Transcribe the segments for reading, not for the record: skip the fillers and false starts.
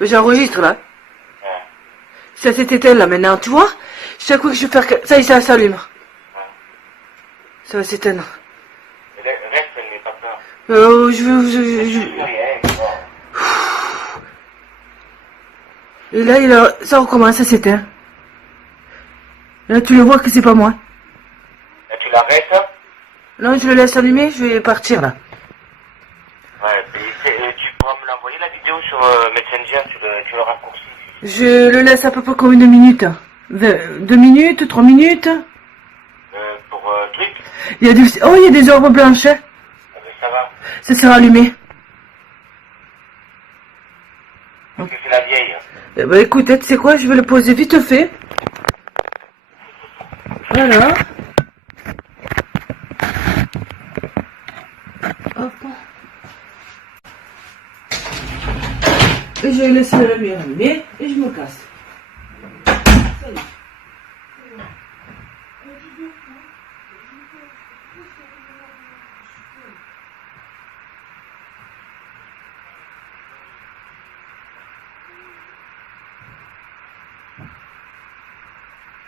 J'enregistre là. Ouais. Ça s'est éteint là maintenant, tu vois? Chaque fois que je vais faire... Ça y est, ça s'allume. Ouais. Ça va s'éteindre. Reste, n'aie pas peur. Je veux... Je fais rien, quoi. Et là, ça recommence, ça s'éteint. Là, tu le vois que c'est pas moi. Là, tu l'arrêtes. Non, je le laisse allumer, je vais partir là. Ouais, et tu pourras me l'envoyer la vidéo sur Messenger, tu le raccourcis. Je le laisse à peu près combien de minutes? 2 minutes, 3 minutes? Pour truc. Il y a il y a des orbes blanches. Hein. Ah ben, ça va. Ça sera allumé. Parce que c'est la vieille. Eh ben, écoute, tu sais quoi, je vais le poser vite fait. Voilà. Hop. Et je laisse la lumière allumée et je me casse. Ça y est.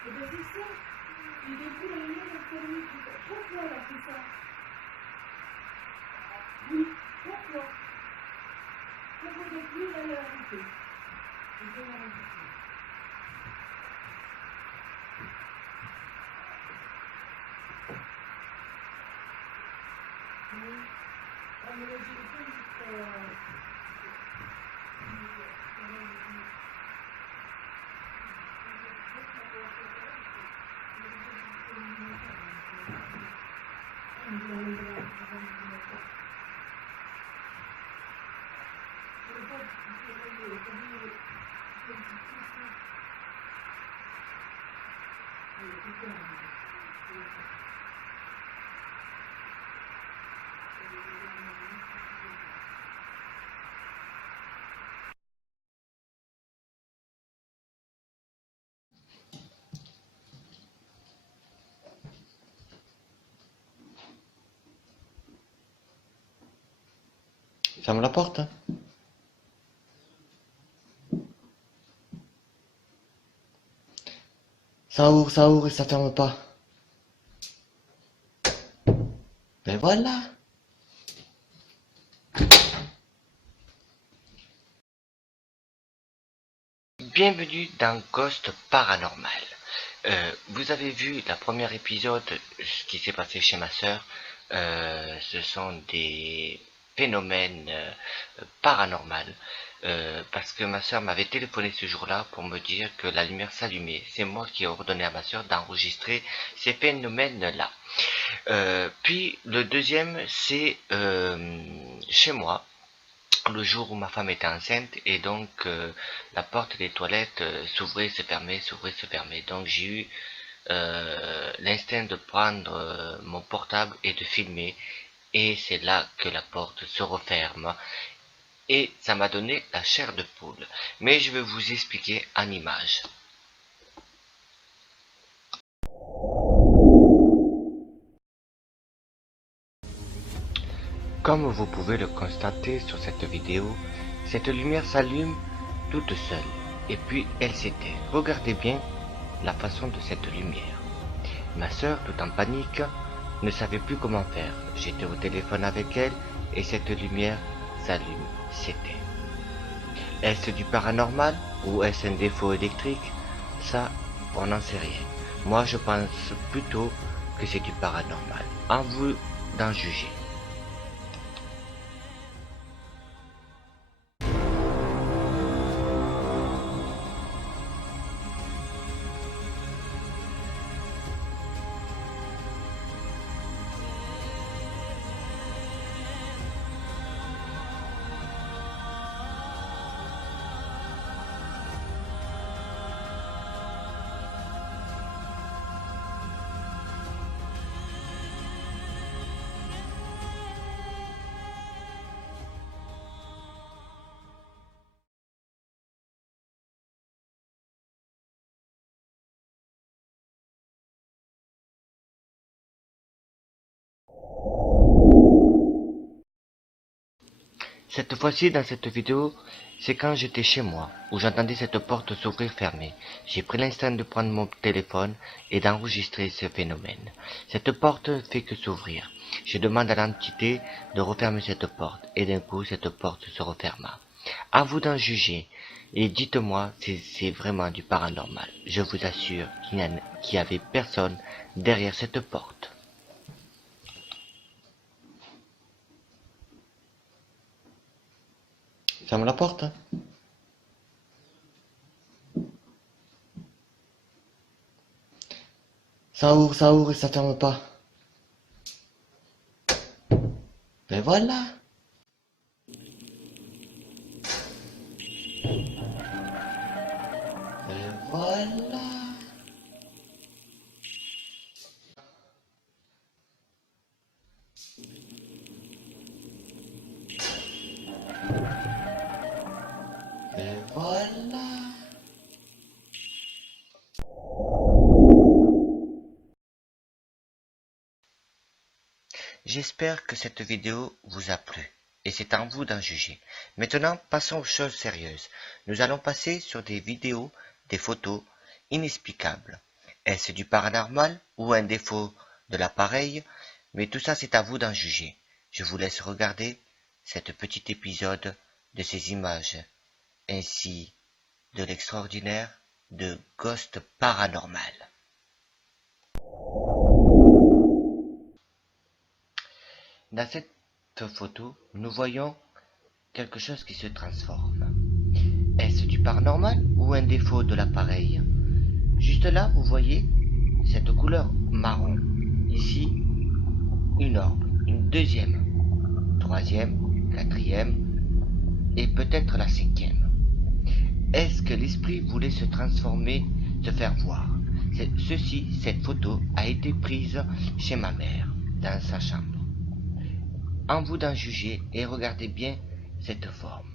Et bien c'est ça. Et du coup, la lumière est fermée. Trop fort là, c'est ça. Oui, trop fort. Quand vous êtes plus, là, il y a la montée. Je vais la rajouter. Oui. Ah, mais là, j'ai fait une petite... Ferme la porte. Hein. Ça ouvre et ça ferme pas. Ben voilà. Bienvenue dans Ghost Paranormal. Vous avez vu la première épisode, ce qui s'est passé chez ma sœur. Ce sont des phénomènes paranormaux. Parce que ma sœur m'avait téléphoné ce jour-là pour me dire que la lumière s'allumait. C'est moi qui ai ordonné à ma sœur d'enregistrer ces phénomènes-là. Puis le deuxième, c'est chez moi. Le jour où ma femme était enceinte et donc la porte des toilettes s'ouvrait, se fermait, s'ouvrait, se fermait. Donc j'ai eu l'instinct de prendre mon portable et de filmer et c'est là que la porte se referme et ça m'a donné la chair de poule. Mais je vais vous expliquer en images. Comme vous pouvez le constater sur cette vidéo, cette lumière s'allume toute seule et puis elle s'éteint. Regardez bien la façon de cette lumière. Ma sœur, tout en panique, ne savait plus comment faire. J'étais au téléphone avec elle et cette lumière s'allume, s'éteint. Est-ce du paranormal ou est-ce un défaut électrique? Ça, on n'en sait rien. Moi, je pense plutôt que c'est du paranormal. À vous d'en juger. Cette fois-ci, dans cette vidéo, c'est quand j'étais chez moi, où j'entendais cette porte s'ouvrir fermée. J'ai pris l'instant de prendre mon téléphone et d'enregistrer ce phénomène. Cette porte ne fait que s'ouvrir. Je demande à l'entité de refermer cette porte, et d'un coup, cette porte se referma. À vous d'en juger, et dites-moi si c'est vraiment du paranormal. Je vous assure qu'il n'y avait personne derrière cette porte. Ferme la porte. Ça ouvre et ça ferme pas. Ben voilà. Ben voilà. Ben voilà. J'espère que cette vidéo vous a plu, et c'est à vous d'en juger. Maintenant, passons aux choses sérieuses. Nous allons passer sur des vidéos, des photos inexplicables. Est-ce du paranormal ou un défaut de l'appareil? Mais tout ça, c'est à vous d'en juger. Je vous laisse regarder cet petit épisode de ces images, ainsi de l'extraordinaire de Ghost Paranormal. Dans cette photo, nous voyons quelque chose qui se transforme. Est-ce du paranormal ou un défaut de l'appareil? Juste là, vous voyez cette couleur marron. Ici, une orbe, une deuxième, troisième, quatrième et peut-être la cinquième. Est-ce que l'esprit voulait se transformer, se faire voir? Cette photo a été prise chez ma mère, dans sa chambre. À vous d'en juger et regardez bien cette forme.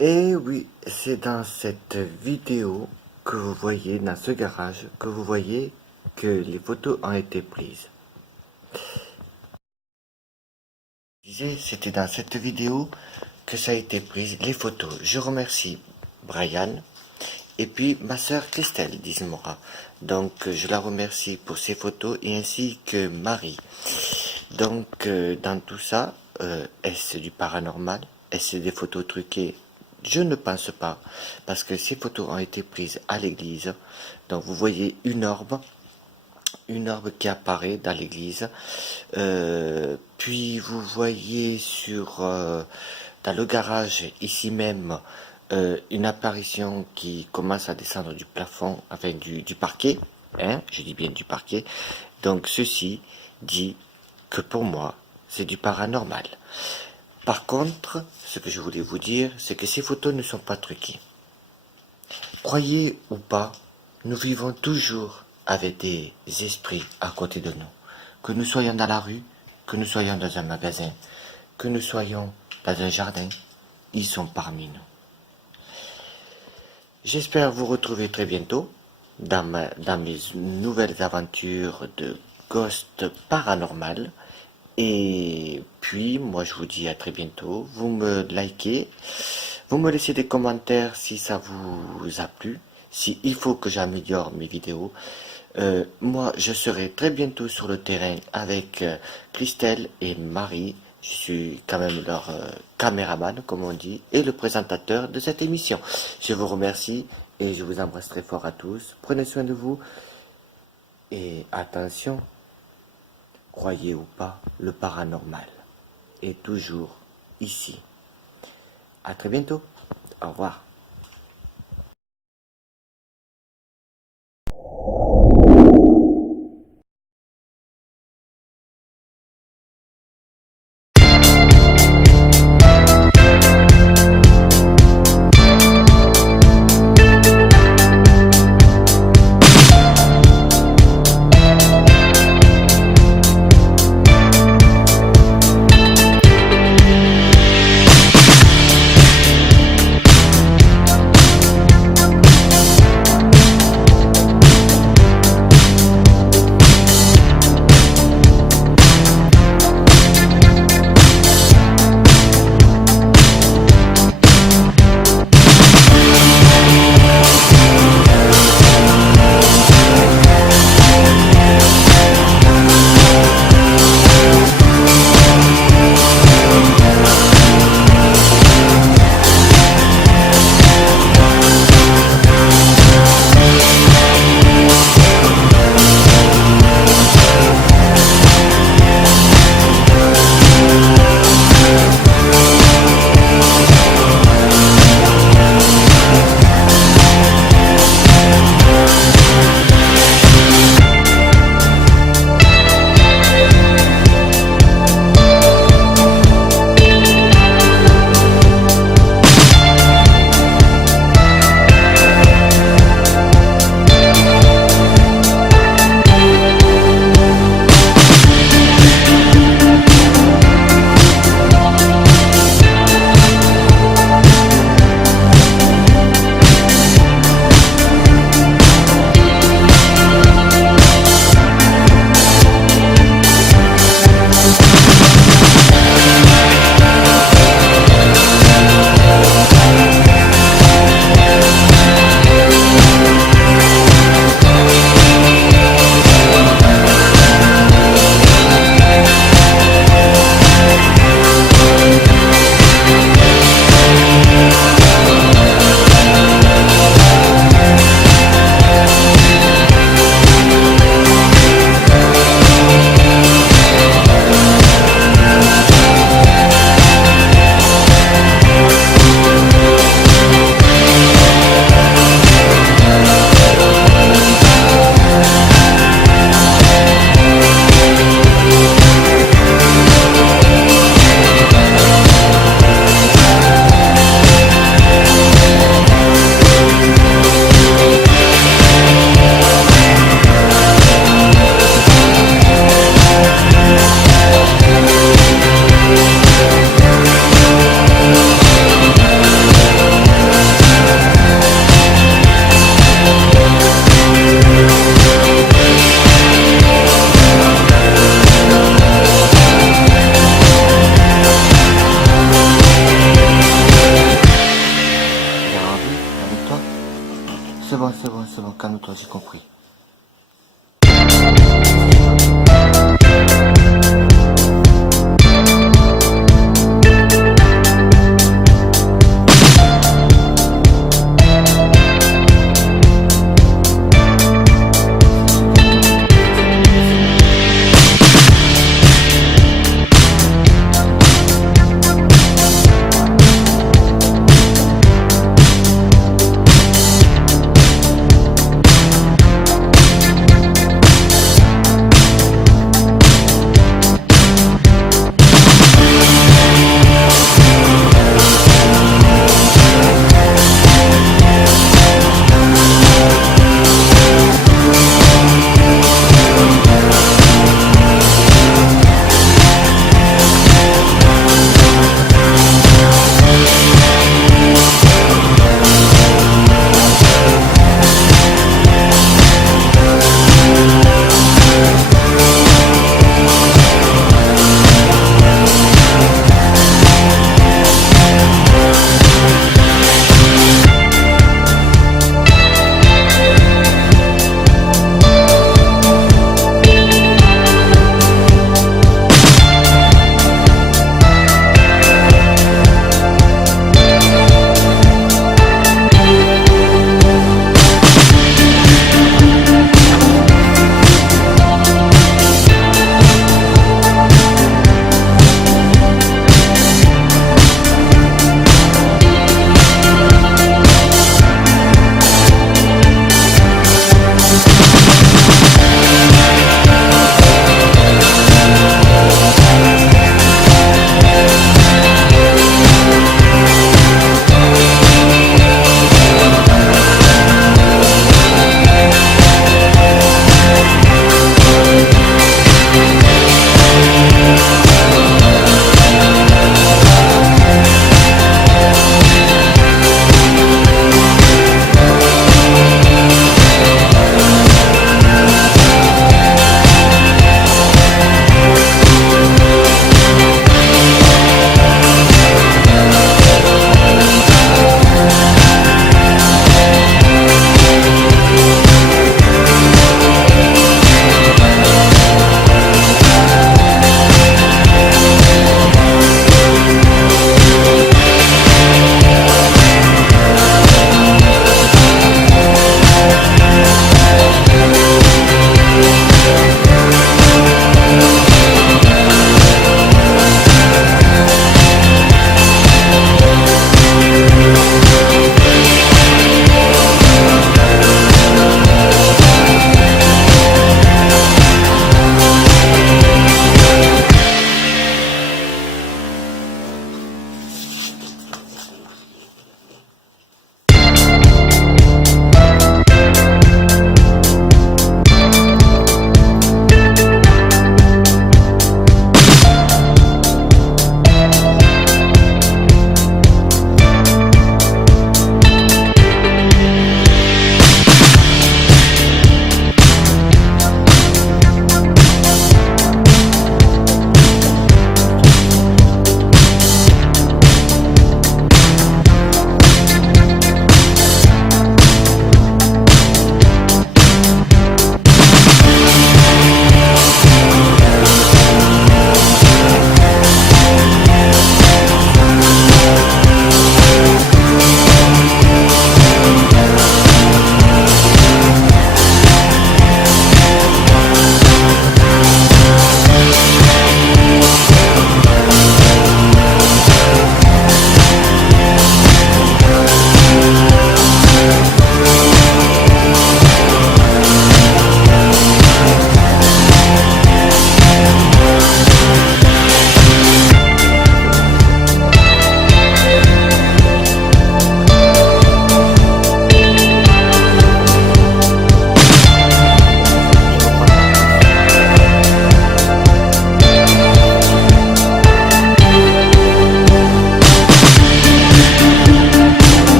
Et oui, c'est dans cette vidéo que vous voyez, dans ce garage, que vous voyez que les photos ont été prises. Je disais, c'était dans cette vidéo que ça a été prise, les photos. Je remercie Brian et puis ma sœur Christelle Dizmora. Donc je la remercie pour ces photos et ainsi que Marie. Donc dans tout ça, est-ce du paranormal? Est-ce des photos truquées? Je ne pense pas, parce que ces photos ont été prises à l'église. Donc vous voyez une orbe qui apparaît dans l'église. Puis vous voyez dans le garage, ici même, une apparition qui commence à descendre du plafond, enfin du parquet, hein, je dis bien du parquet. Donc ceci dit que pour moi, c'est du paranormal. Par contre, ce que je voulais vous dire, c'est que ces photos ne sont pas truquées. Croyez ou pas, nous vivons toujours avec des esprits à côté de nous. Que nous soyons dans la rue, que nous soyons dans un magasin, que nous soyons dans un jardin, ils sont parmi nous. J'espère vous retrouver très bientôt dans mes nouvelles aventures de Ghost Paranormal. Et puis, moi je vous dis à très bientôt. Vous me likez, vous me laissez des commentaires si ça vous a plu, si il faut que j'améliore mes vidéos. Moi, je serai très bientôt sur le terrain avec Christelle et Marie. Je suis quand même leur caméraman, comme on dit, et le présentateur de cette émission. Je vous remercie et je vous embrasse très fort à tous. Prenez soin de vous et attention, croyez ou pas, le paranormal est toujours ici. À très bientôt. Au revoir. c'est bon, calme-toi, j'ai compris.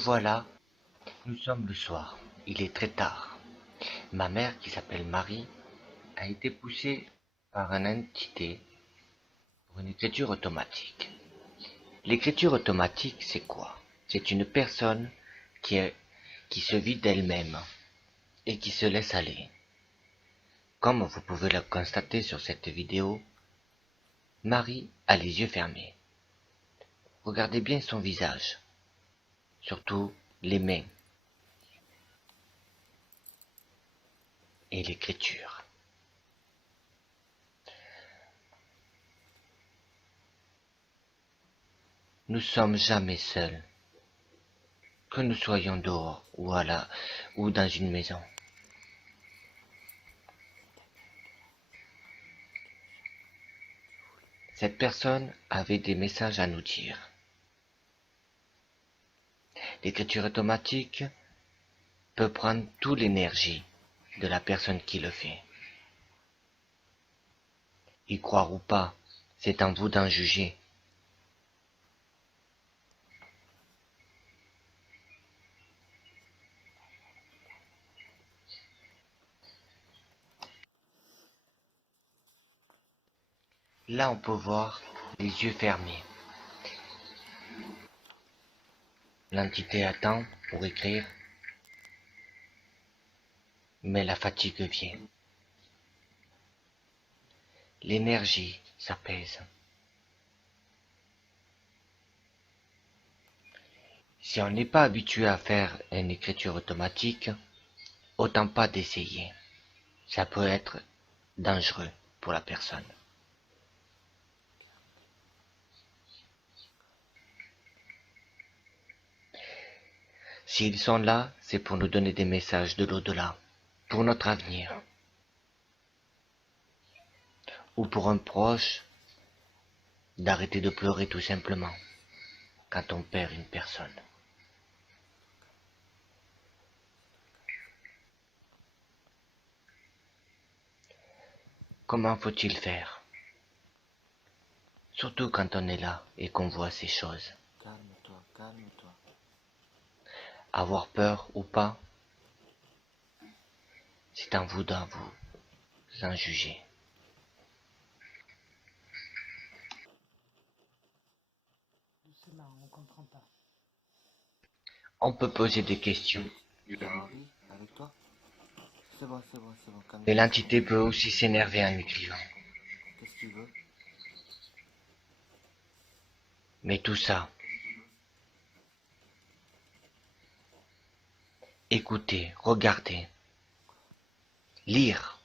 voilà, nous sommes le soir. Il est très tard. Ma mère, qui s'appelle Marie, a été poussée par une entité pour une écriture automatique. L'écriture automatique, c'est quoi? C'est une personne qui se vide d'elle-même et qui se laisse aller. Comme vous pouvez le constater sur cette vidéo, Marie a les yeux fermés. Regardez bien son visage, surtout les mains et l'écriture. Nous sommes jamais seuls, que nous soyons dehors ou dans une maison. Cette personne avait des messages à nous dire. L'écriture automatique peut prendre toute l'énergie de la personne qui le fait. Y croire ou pas, c'est en vous d'en juger. Là, on peut voir les yeux fermés. L'entité attend pour écrire, mais la fatigue vient. L'énergie s'apaise. Si on n'est pas habitué à faire une écriture automatique, autant pas d'essayer. Ça peut être dangereux pour la personne. S'ils sont là, c'est pour nous donner des messages de l'au-delà, pour notre avenir, ou pour un proche d'arrêter de pleurer tout simplement quand on perd une personne. Comment faut-il faire? Surtout quand on est là et qu'on voit ces choses. Calme-toi, calme-toi. Avoir peur ou pas, c'est en vous d'en vous en juger. Doucement, on comprend pas. On peut poser des questions, Il y a Marie avec toi? C'est bon, calme-toi. mais l'entité peut aussi s'énerver en écrivant. Qu'est-ce qu'il veut? Mais tout ça, écouter, regarder, lire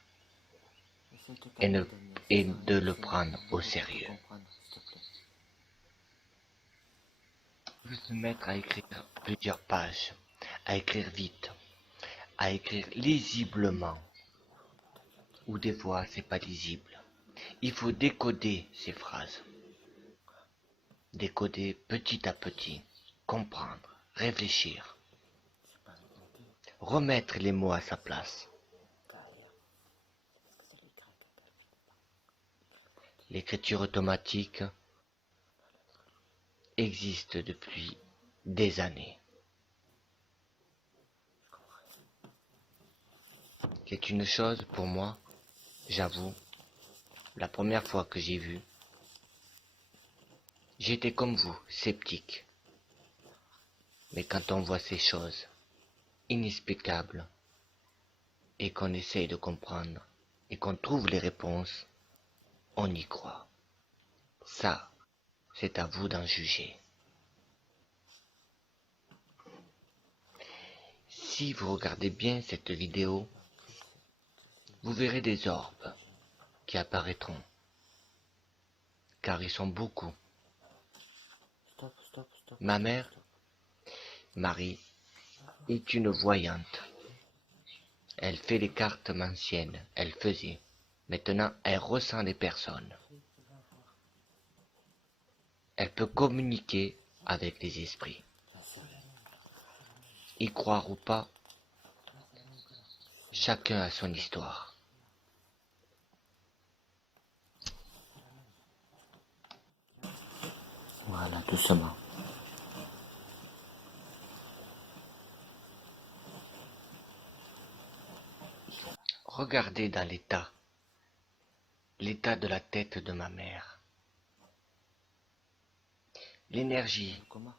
Essaye de et, calmer, ne, Daniel. et Ça sert à de rien le d'essayer. prendre au Il faut sérieux. comprendre, s'il te plaît. Je vais se mettre à écrire plusieurs pages, à écrire vite, à écrire lisiblement, ou des fois c'est pas lisible. Il faut décoder ces phrases, décoder petit à petit, comprendre, réfléchir, C'est pas avec mon thé. remettre les mots à sa place. L'écriture automatique existe depuis des années. C'est une chose pour moi, j'avoue, la première fois que j'ai vu, j'étais comme vous, sceptique. Mais quand on voit ces choses inexplicables et qu'on essaye de comprendre et qu'on trouve les réponses, on y croit. Ça, c'est à vous d'en juger. Si vous regardez bien cette vidéo, vous verrez des orbes qui apparaîtront, car ils sont beaucoup. Stop. Ma mère, Marie, est une voyante. Elle fait les cartes anciennes, elle faisait. Maintenant, elle ressent les personnes. Elle peut communiquer avec les esprits. Y croire ou pas, chacun a son histoire. Voilà, doucement. regardez dans l'état de la tête de ma mère. L'énergie Comment?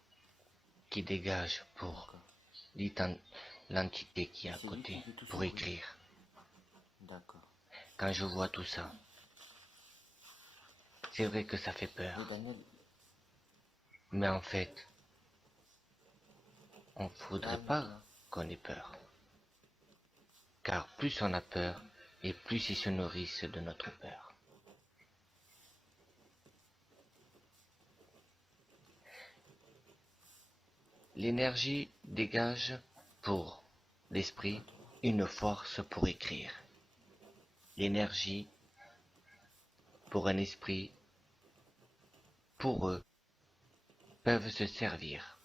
qui dégage pour l'entité qui est à C'est lui côté qui fait tout pour ça, oui. écrire. D'accord. Quand je vois tout ça, c'est vrai que ça fait peur. Et Daniel, Mais en fait, on faudrait pas calme-toi. qu'on ait peur. Car plus on a peur, et plus ils se nourrissent de notre peur. L'énergie dégage pour l'esprit une force pour écrire. L'énergie pour un esprit, pour eux, peuvent se servir,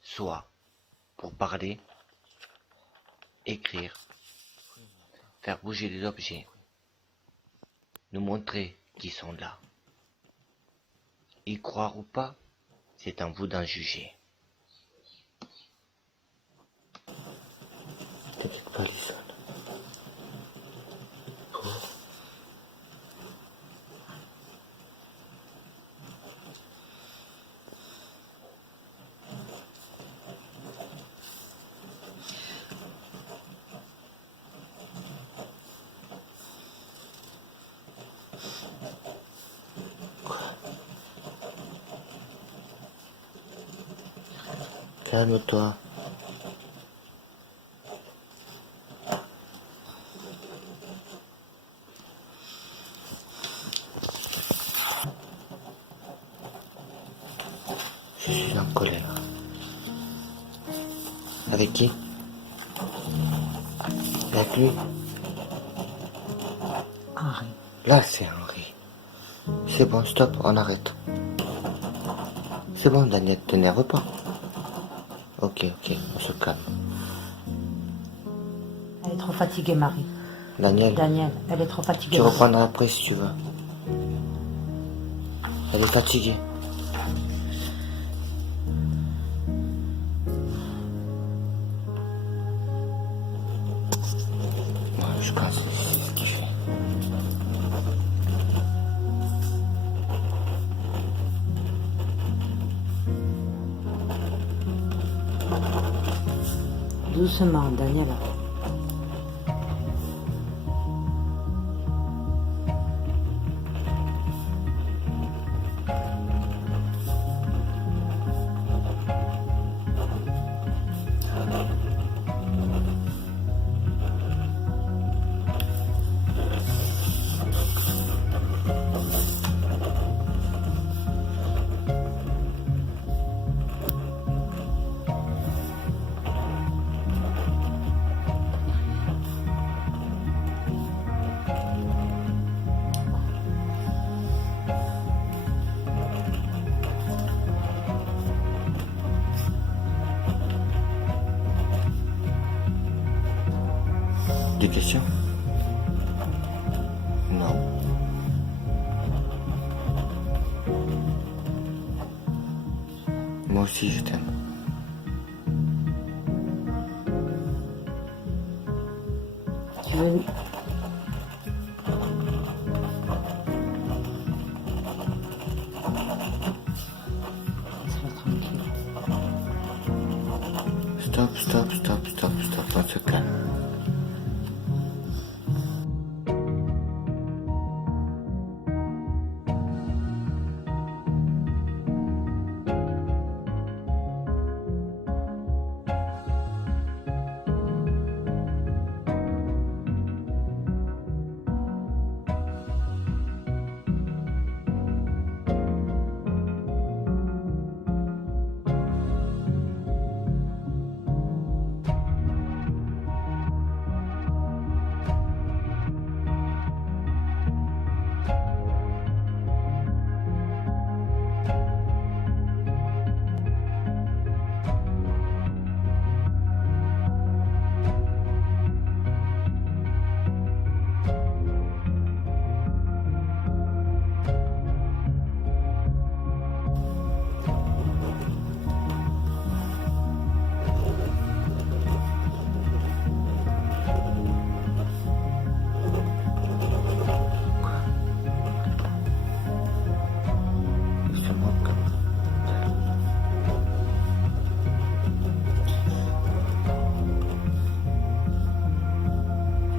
soit pour parler, écrire, faire bouger des objets, nous montrer qu'ils sont là. Y croire ou pas, c'est à vous d'en juger. Peut-être pas les seuls. Calme-toi. Je suis en colère. Avec qui? Avec lui? Henri. Là, c'est Henri. C'est bon, stop, on arrête. C'est bon, Daniel, t'énerve pas. Ok, on se calme. Elle est trop fatiguée, Marie. Daniel, Daniel, elle est trop fatiguée. tu Marie. reprendras après si tu veux. Elle est fatiguée. Moi, je pense que c'est ce qu'il fait. Doucement, Daniel. Des questions? Non. Moi aussi, je t'aime. Tu veux... Laisse-le tranquille. Stop, on se calme.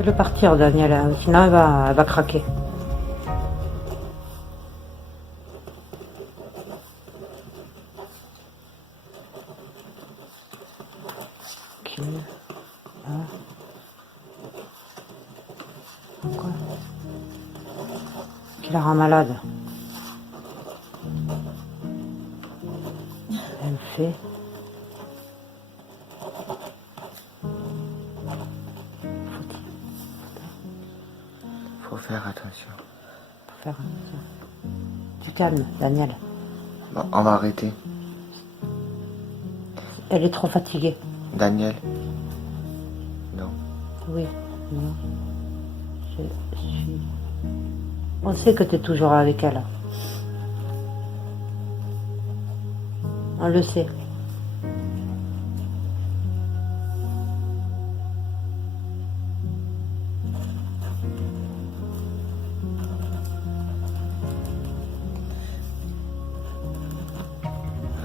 Fais-le partir, Daniel, hein, sinon elle va craquer. Ok. Ah. Pourquoi? Qui la rend malade. Elle fait. Faut faire attention. Faut faire attention. Tu calmes, Daniel. Bon, on va arrêter. Elle est trop fatiguée. Daniel. Non. Oui, non. Je suis... On sait que tu es toujours avec elle. On le sait.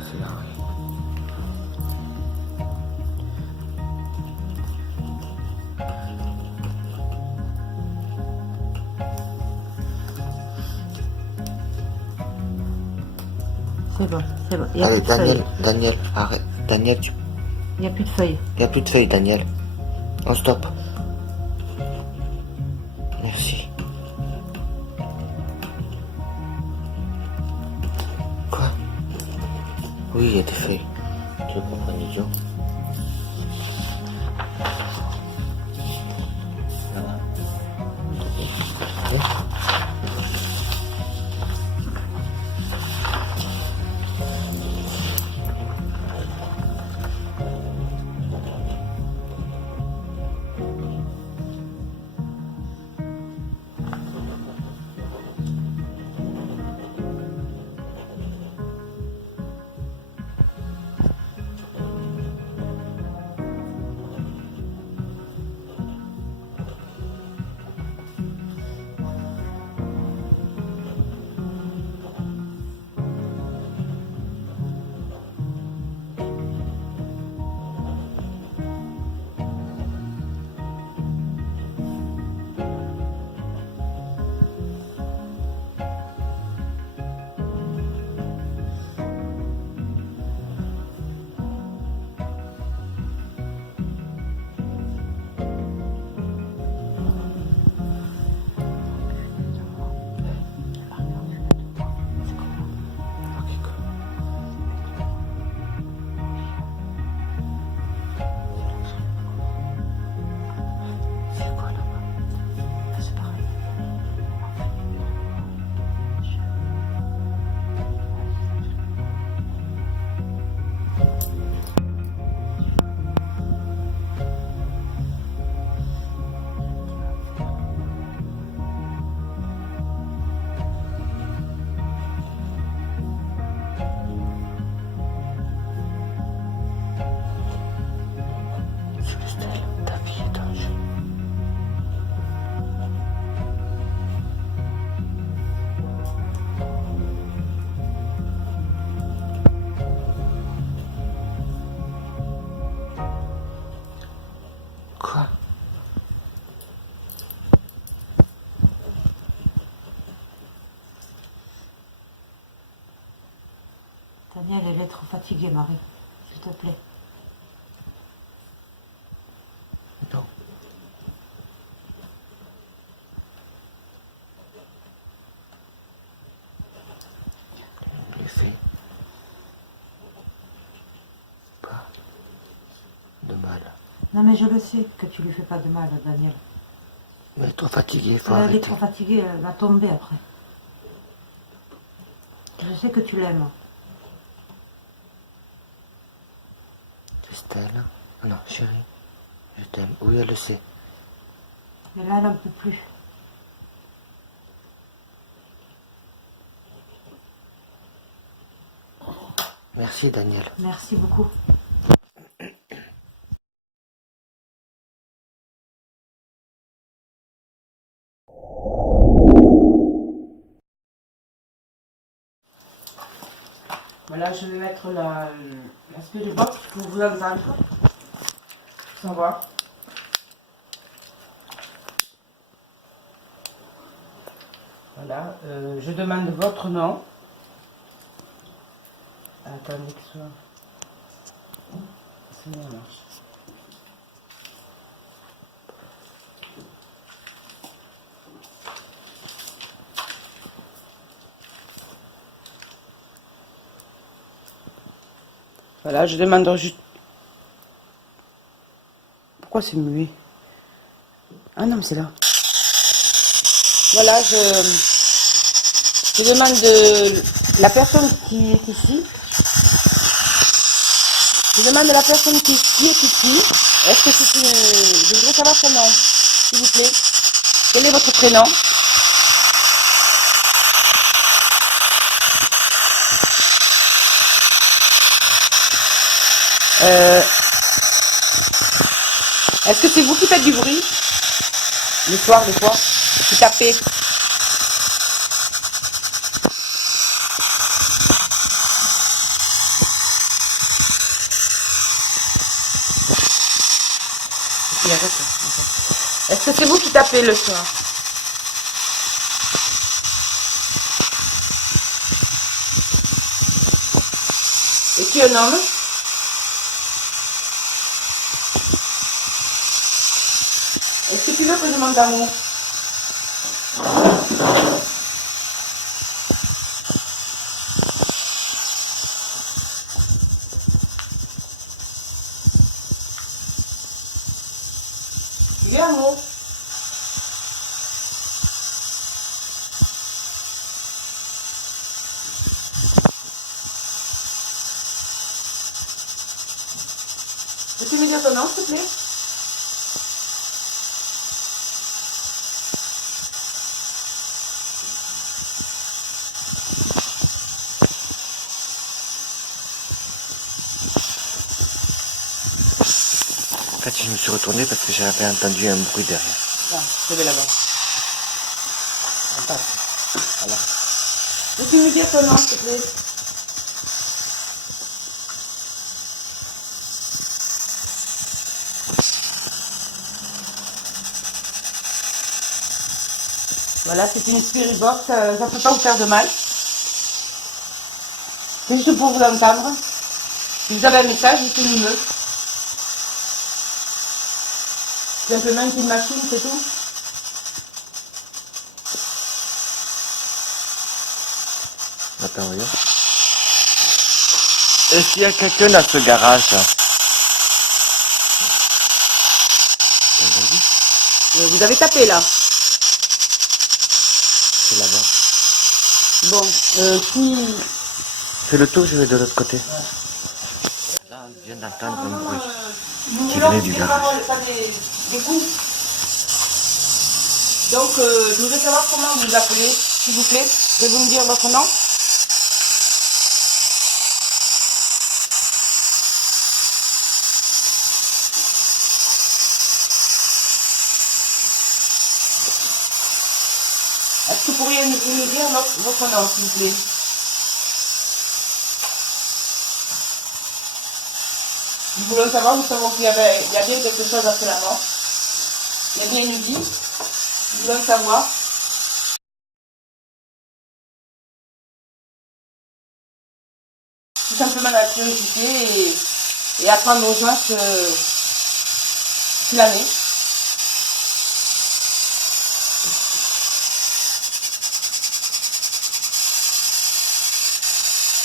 C'est Harry. C'est bon, c'est bon. Il n'y a Allez, plus de feuilles. Daniel, arrête. Daniel, Il n'y a plus de feuilles. y a plus de feuilles, Daniel. On stop. Merci. Quoi? Oui, il y a des feuilles. Tu veux prendre un idiot? Voilà. Oui. Daniel, elle est trop fatiguée, Marie. S'il te plaît. Non. Blessé. Pas de mal. Non, mais je le sais que tu lui fais pas de mal, Daniel. Mais elle est trop fatiguée, faut Elle est arrêter. trop fatiguée, elle va tomber après. Je sais que tu l'aimes. Estelle. Non, chérie. Je t'aime. Oui, elle le sait. Mais là, elle n'en peut plus. Merci, Daniel. Merci beaucoup. Voilà, je vais mettre l'aspect du box pour vous entendre. Sans voir. Voilà, je demande votre nom. Attendez que ce soit... Ça marche. Voilà, je demande juste... Pourquoi c'est muet? Ah non, mais c'est là. Voilà, je demande de la personne qui est ici. Je demande à la personne qui est ici. Est-ce que c'est une... Je voudrais savoir son nom, s'il vous plaît. Quel est votre prénom? Est-ce que c'est vous qui faites du bruit? Le soir, des fois, qui tapez? Est-ce que c'est vous qui tapez le soir? Es-tu un homme? Est-ce que tu veux que je demande d'amour? Tu veux amour? Peux-tu me dire ton nom, s'il te plaît? En fait, je me suis retourné parce que j'avais entendu un bruit derrière. Ah, je vais là-bas. On passe. Voilà. Peux-tu me dire ton nom, s'il te plaît? Voilà, c'est une spirit box, ça ne peut pas vous faire de mal. C'est juste pour vous entendre. Si vous avez un message, dites-le. Simplement une petite machine, c'est tout. Attends, voyons. Est-ce qu'il y a quelqu'un dans ce garage? Vous avez tapé là. C'est là-bas. Bon, qui... Fais le tour, je vais de l'autre côté. Là, on vient d'entendre un bruit qui venait du garage. Des coups. Donc, je voudrais savoir comment vous appelez, s'il vous plaît. Pouvez-vous me dire votre nom? Est-ce que vous pourriez me dire votre nom, s'il vous plaît? Nous voulons savoir, nous savons qu'il y a bien quelque chose après la mort. Il y a bien une vie. Nous voulons savoir. Tout simplement la curiosité et apprendre aux gens ce qu'il en est.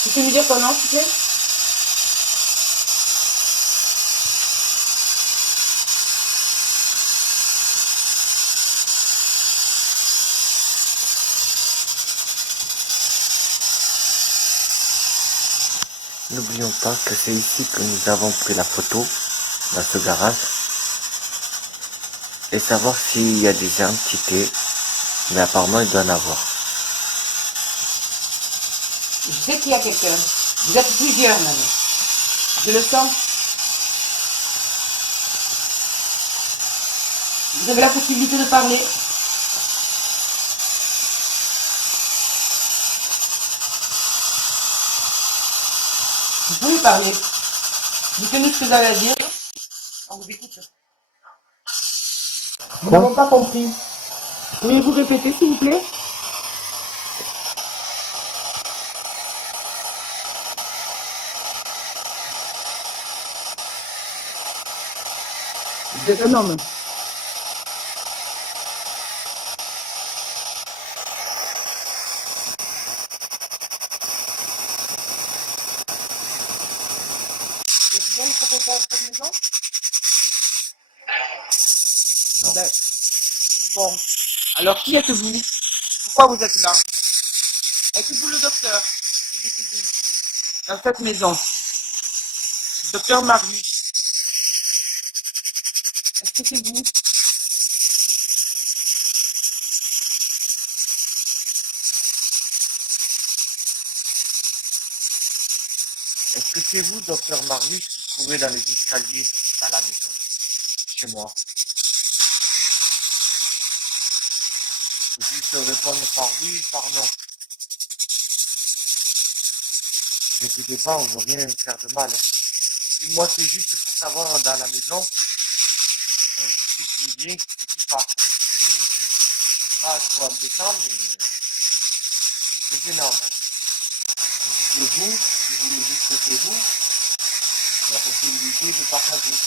Tu peux me dire ton nom, s'il te plaît? N'oublions pas que c'est ici que nous avons pris la photo, dans ce garage, et savoir s'il y a des entités, mais apparemment il doit en avoir. Je sais qu'il y a quelqu'un. Vous êtes plusieurs, même. Je le sens. Vous avez la possibilité de parler. Vous pouvez parler. Dites-nous ce que vous avez à dire. On vous écoute. Nous n'avons pas compris. Pourriez-vous répéter, s'il vous plaît? Vous êtes un homme. Vous êtes bien le propriétaire de cette maison? Non. Bon. Alors, qui êtes-vous? Pourquoi vous êtes là? Êtes-vous le docteur qui est décédé ici, dans cette maison? Docteur Marius. Est-ce que c'est vous? Est-ce que c'est vous, docteur Marius, qui trouvez dans les escaliers, dans la maison, chez moi? Faut juste répondre par oui, par non. N'inquiétez pas, on ne veut rien me faire de mal. Hein. Et moi, c'est juste pour savoir dans la maison, qui c'est qui vient, qui c'est qui part. Pas trop embêtant, mais c'est gênant. Hein. C'est vous, si vous me dites que c'est vous, la possibilité de partager.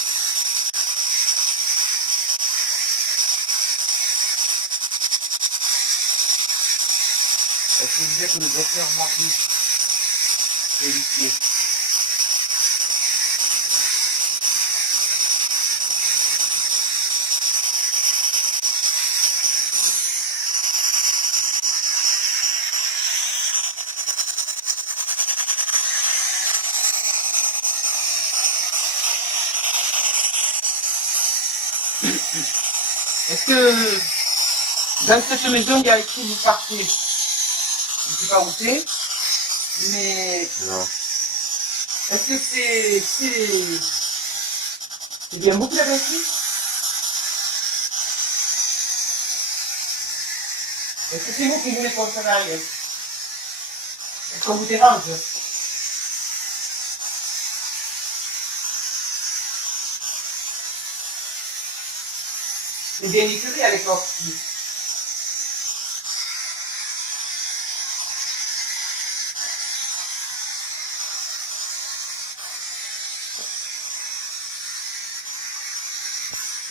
Est-ce que vous êtes le docteur Marius Pelletier? Est-ce que dans cette maison, il y a écrit vous partez? Je ne sais pas où c'est, mais Non. est-ce que c'est bien vous qui l'avez écrit? Est-ce que c'est vous qui voulez qu'on s'en aille? Est-ce qu'on vous dérange? C'est bien écrit à l'époque.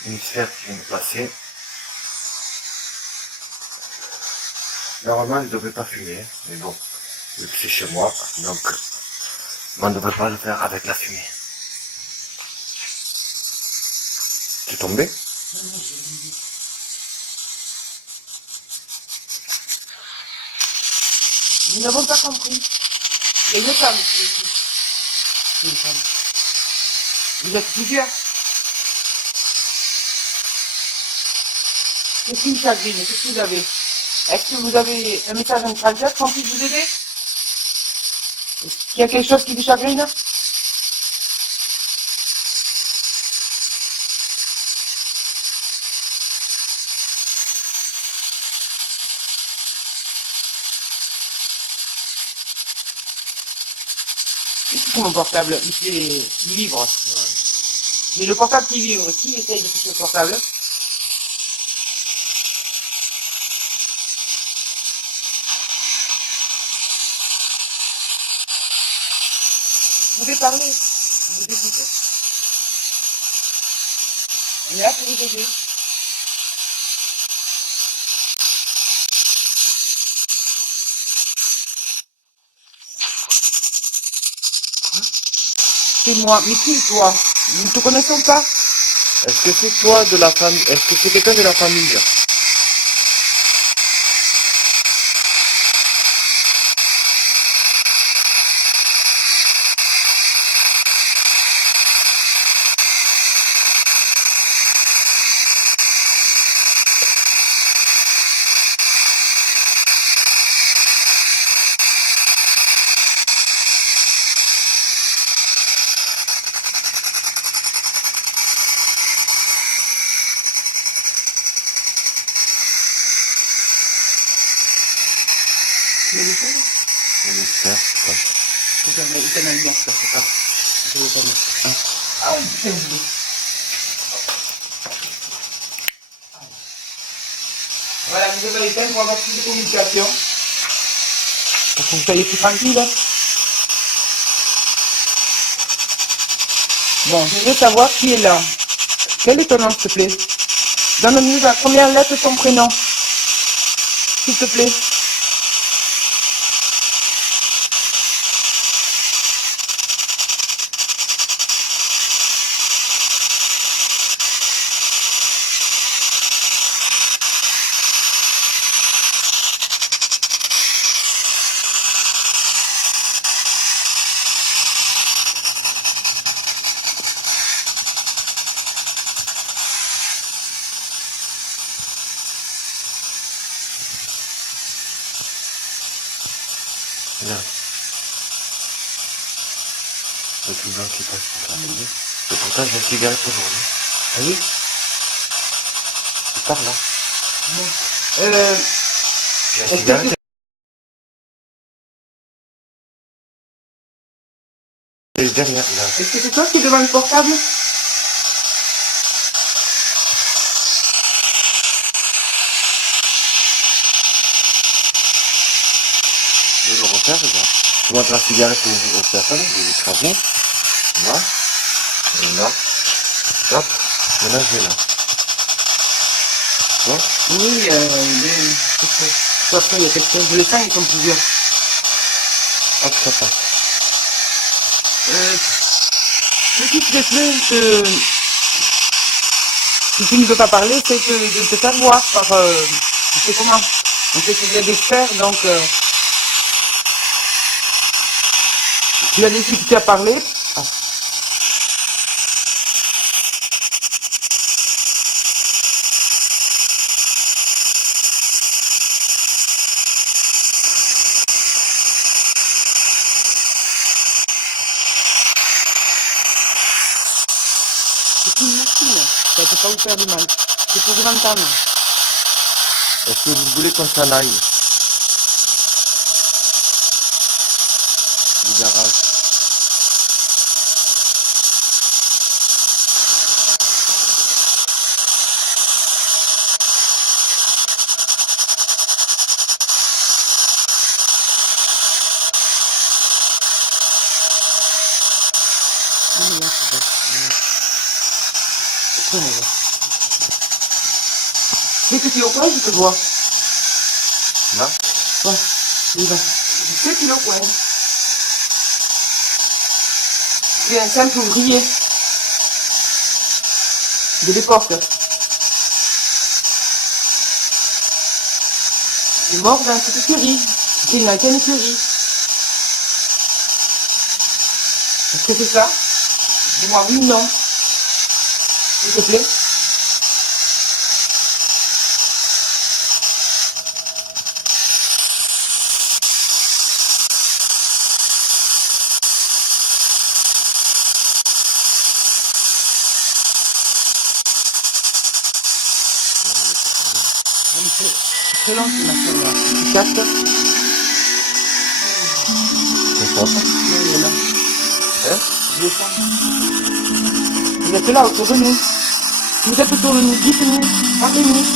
Une sphère qui vient de passer. Normalement, je ne devrais pas fumer, mais bon, vu que c'est chez moi, donc on ne devrait pas le faire avec la fumée. C'est tombé? Nous n'avons pas compris. Il y a une femme ici. C'est une femme. Vous êtes plusieurs. Qu'est-ce qui vous chagrine? Qu'est-ce que vous avez? Est-ce que vous avez un message à me transmettre qu'on puisse vous aider? Est-ce qu'il y a quelque chose qui vous chagrine? C'est mon portable, il vibre. Ouais. Mais le portable qui vibre, qui essaye de toucher le portable? Vous pouvez parler, je vous écoute. On est là pour vous aider. C'est moi, mais qui est toi? Nous ne te connaissons pas. Est-ce que c'est toi de la famille? Est-ce que c'est quelqu'un de la famille? Mais le seul, Une sphère, c'est quoi? c'est un aliment, ça, c'est ça. Je vais pas mettre. Ah oui, c'est un boulot. Voilà, vous avez peine pour avoir plus de communication. Pour que vous soyez plus tranquille. Hein. Bon, je veux savoir qui est là. Quel est ton nom, s'il te plaît? Donne-nous la première lettre de ton prénom. S'il te plaît. Regarde. Le tout blanc qui passe pour la télé. Et pourtant, j'ai une cigarette aujourd'hui. Ah oui? Tu parles là? J'ai une Est-ce que cigarette. Elle est derrière là. est-ce que c'est toi qui es devant le portable? Je vais le refaire, regarde. Je montre la cigarette aux personnes, je vais l'écraser. Là. Et là. Hop. Maintenant, je vais là. Tu vois? Oui, après, il y a quelqu'un. Je le sens, ils sont plusieurs. Hop, ça passe. Ce qui te plaît, si tu ne veux pas parler, c'est de te faire voir par, tu sais comment. On sait qu'il y a des experts, donc, tu as des difficultés à parler. Ah. C'est une machine, ça ne peut pas vous faire du mal. C'est pour vous entendre. Est-ce que vous voulez qu'on s'en aille? Du garage. Oui, là, c'est bon. C'est bon, là. Dès que tu es au coin, je te vois. Là? Ouais, il va. Je sais qu'il est au coin. Tu es un simple ouvrier de l'époque. Tu es mort dans cette écurie. C'était une ancienne écurie. Est-ce que c'est ça? Dis-moi oui ou non. S'il te plaît. C'est très long, ce machin-là. Tu captes? C'est quoi ça? Non, il est là. Hein? Je le sens. Vous êtes là autour de nous. Vous êtes autour de nous. Dites-nous. Parlez-nous.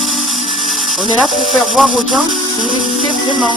On est là pour faire voir aux gens que vous existez vraiment.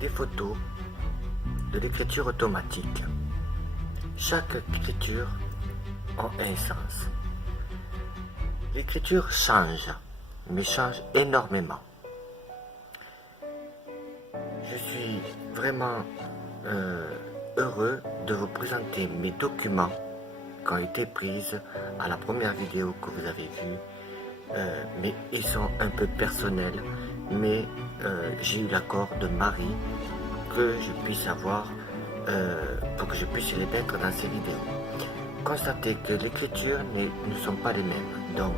des photos de l'écriture automatique. Chaque écriture a un sens. L'écriture change, mais change énormément. Je suis vraiment heureux de vous présenter mes documents qui ont été pris à la première vidéo que vous avez vue, mais ils sont un peu personnels, mais j'ai eu l'accord de Marie que je puisse avoir pour que je puisse les mettre dans ces vidéos. Constatez que l'écriture ne sont pas les mêmes. Donc,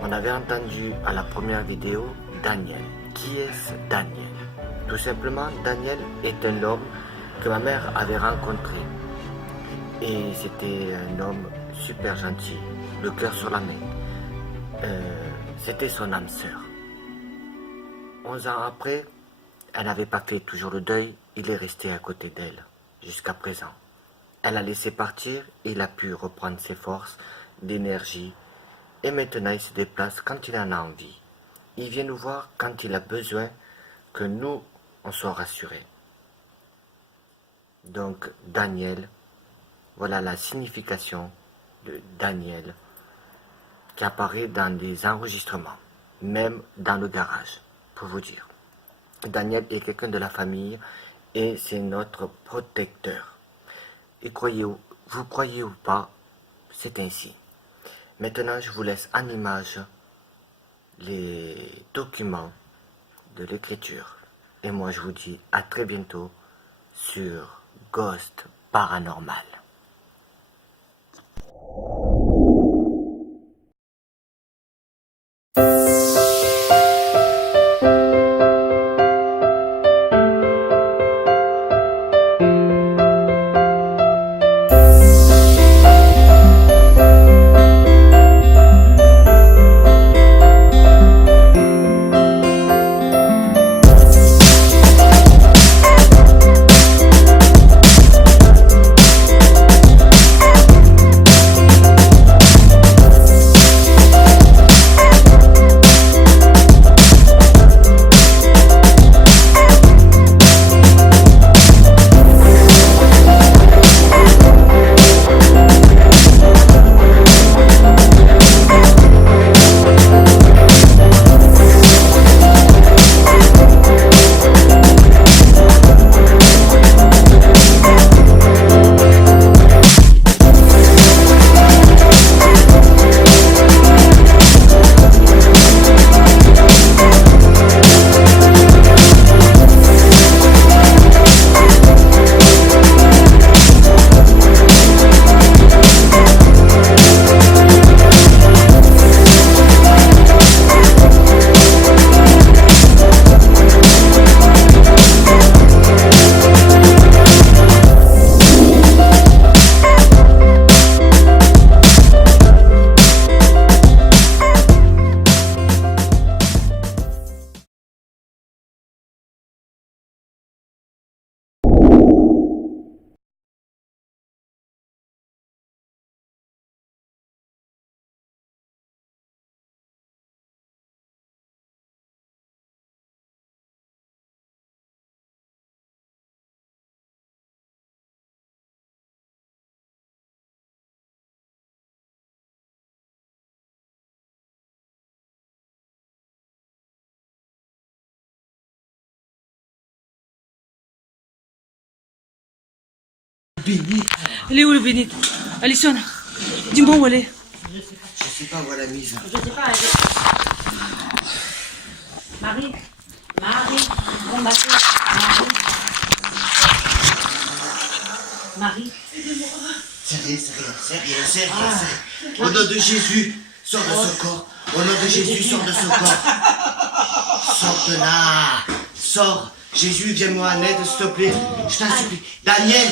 on avait entendu à la première vidéo Daniel. Qui est-ce Daniel? Tout simplement, Daniel est un homme que ma mère avait rencontré. Et c'était un homme super gentil, le cœur sur la main. C'était son âme sœur. 11 ans après, elle n'avait pas fait toujours le deuil, il est resté à côté d'elle, jusqu'à présent. Elle a laissé partir, il a pu reprendre ses forces, d'énergie, et maintenant il se déplace quand il en a envie. Il vient nous voir quand il a besoin que nous, on soit rassurés. Donc, Daniel, voilà la signification de Daniel qui apparaît dans les enregistrements, même dans le garage, pour vous dire. Daniel est quelqu'un de la famille et c'est notre protecteur. Et vous croyez ou pas, c'est ainsi. Maintenant, je vous laisse en image les documents de l'écriture. Et moi, je vous dis à très bientôt sur Ghost Paranormal. Bénite. Elle est où le bénite? Alison, dis-moi où elle est. Je sais pas où elle a mise. Je sais pas. Marie, bon bateau, Marie. C'est rien. Au nom de Jésus, sors de ce corps. Au nom de Jésus, sors de ce corps. Sors de là. Sors. Jésus, viens-moi en aide, s'il te plaît. Je t'en supplie. Daniel.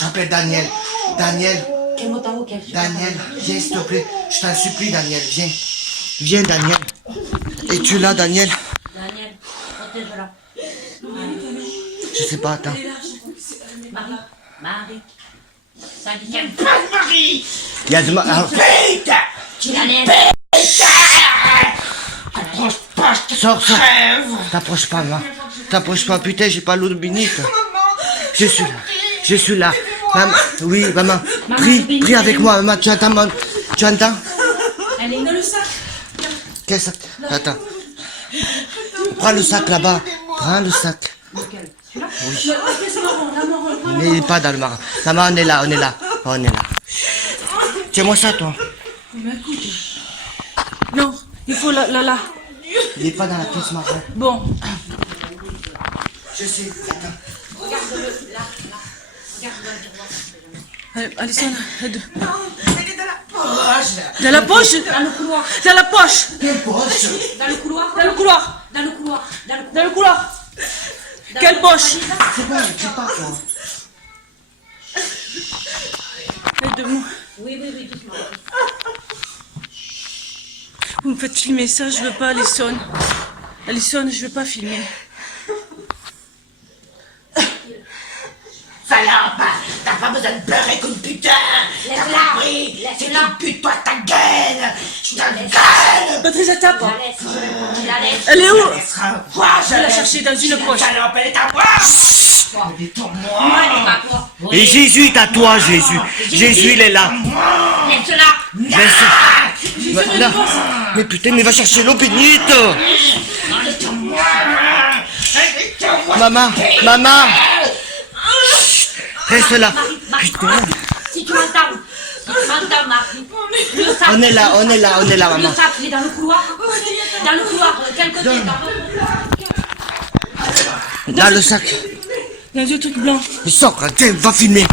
J'appelle Daniel. Daniel, viens, s'il te plaît. Je t'en supplie, Daniel. Viens. Viens, Daniel. Es-tu là, Daniel? Daniel, protège-la. Je sais pas, attends. Marie. Ça dit qu'elle Marie! Il y a de ma... Ah, tu Daniel. Approche pas, je te sors. crève! T'approches pas, moi. T'approches pas, putain, j'ai pas l'eau de bénite. Maman, Je suis là. Je suis là. Maman, oui, maman. Maman, Prie, prie avec moi, maman. Tu entends, maman? Tu entends? Elle est dans le sac. Quel sac? Attends. Prends le sac là-bas. Prends le sac. Lequel? Celui-là? Oui. C'est marrant, la marron. Il n'est pas dans le marin. Maman, on est là, on est là. On est là. Tiens-moi ça, toi. Mais écoute. Non, il faut là. Il n'est pas dans la pièce marin. Bon. Je sais, attends. Regarde-le, là. Regarde dans le tiroir. Allez, Alison, aide. non, elle est dans la poche. Dans la poche. Dans le couloir. Dans la poche. Quelle poche? Dans le couloir. Dans le couloir. Dans le couloir. Dans le couloir. Dans le couloir. Quelle poche? C'est bon, tu pars, toi. Aide-moi. Oui, doucement. Vous me faites filmer ça, je veux pas, Alison. Alison, je veux pas filmer. Salope, t'as pas besoin de pleurer comme putain. T'as compris? C'est une pute, toi, ta gueule. Je te gueule. Patricia, tape. La laisse. Tu la laisses. Elle est où? Quoi, Je vais la chercher dans une poche. Salope, elle est à moi. Elle est à Moi, moi. elle est pas toi. Et Jésus est à toi, Jésus. Jésus, il est là. Laisse-la. Laisse. Là. Mais putain, mais va chercher l'eau bénite. Maman, maman. Reste là. Putain. Si tu m'entends, Marie. Le sac. On est là, maman. Le sac, il est dans le couloir. Dans le couloir, quel côté? Dans le sac. Dans un truc blanc. Sors, tiens, va filmer.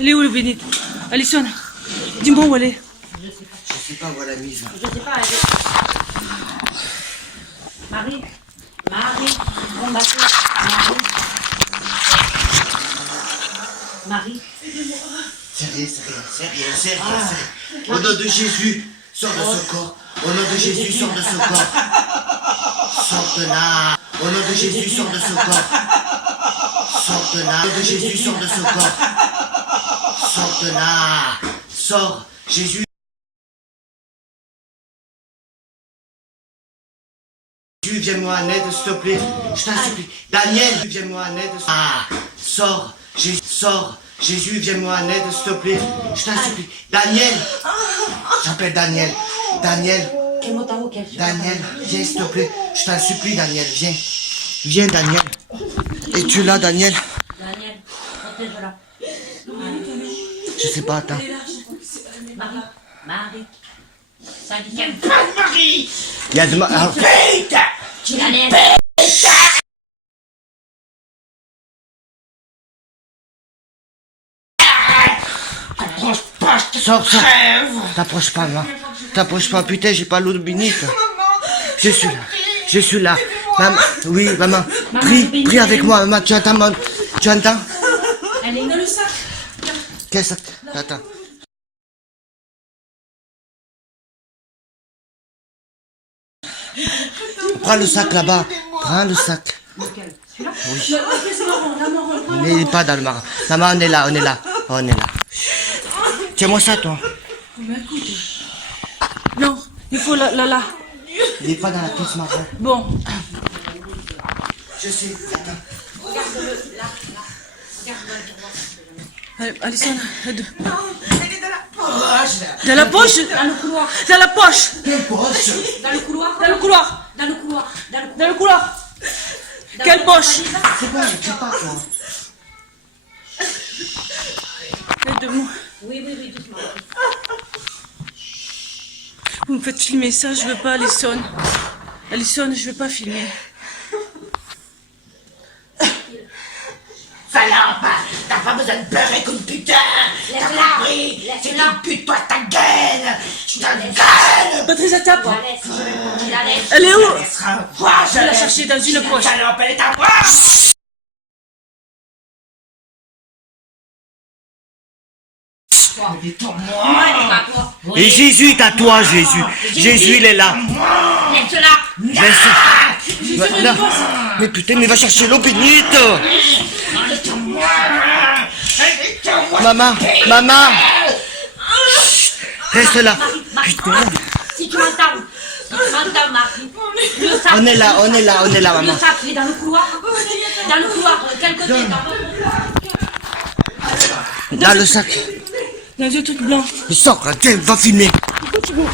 Elle est où le bénite? Alison, dis-moi où elle est. Je sais pas où elle a mise. Je sais pas, Marie, bon bateau, Marie. C'est rien. Au nom de Jésus, sors de ce corps. Au nom de Jésus, sors de ce corps. Sors de là. Au nom de Jésus, sors de ce corps. Sors de là. Au nom de Jésus, sors de ce corps. Sors de là. Sors, Jésus. Jésus, viens-moi en aide, s'il te plaît. Je t'en supplie. Daniel, viens-moi en aide. Ah, sors, Jésus, sors. Jésus, viens-moi en aide, s'il te plaît. Je t'en supplie. Daniel. J'appelle Daniel. Daniel. Quel mot t'as au quel? Daniel, viens, s'il te plaît. Je t'en supplie, Daniel, viens. Viens, Daniel. Es-tu là, Daniel? Daniel, protège-la. Je sais pas, attends. Marie. Syndicat. Marie. Il y a de ma... Ah, Putain. Tu la laisses. Grosse poche, sors. crève. T'approches pas, maman. T'approches pas, putain, j'ai pas l'eau de bénite. Maman. Je suis là. Maman, oui, maman. Prie avec moi, maman. Tu entends, maman? Tu entends? Elle est dans le sac. Quel sac? Attends. Prends le sac là-bas. Prends le sac. Lequel? Celui-là? Oui. C'est marrant, la marron. Il n'est pas dans le marin. Maman, on est là. On est là. Tiens-moi ça, toi. Mais écoute. Non, il faut là. Il n'est pas dans la pièce marin. Bon. Je sais, attends. Regarde-le, là. Regarde dans le tiroir. Allez, Alison, aide. Non, elle est dans la poche. Dans la poche. Dans le couloir. Dans la poche. Quelle poche? Dans le couloir. Dans le couloir. Dans le couloir. Dans le couloir. Dans le couloir. Quelle poche? C'est bon, tu pars, toi. Aide-moi. Oui, doucement. Vous me faites filmer ça, je veux pas, Alison. Alison, je veux pas filmer. Salope, t'as pas besoin de pleurer comme putain. T'as compris? C'est une pute, toi, ta gueule. Je te gueule. Patricia, tape. La laisse. La laisse. Elle est où? Moi, je Je vais la chercher dans une poche. Salope, elle est à moi. Moi, elle est pas toi. Et Jésus est à toi, Jésus. Jésus, il est là. Laisse-la. Laisse. Non. Mais putain, mais va chercher l'eau bénite. Maman, maman. Reste là. Putain. Si tu m'entends, Marie. Le sac. On est là, maman. Le sac, il est dans le couloir. Dans le couloir. Quel côté? Dans le sac. Dans un truc blanc. Mais sors, tiens, va filmer. Pourquoi tu veux?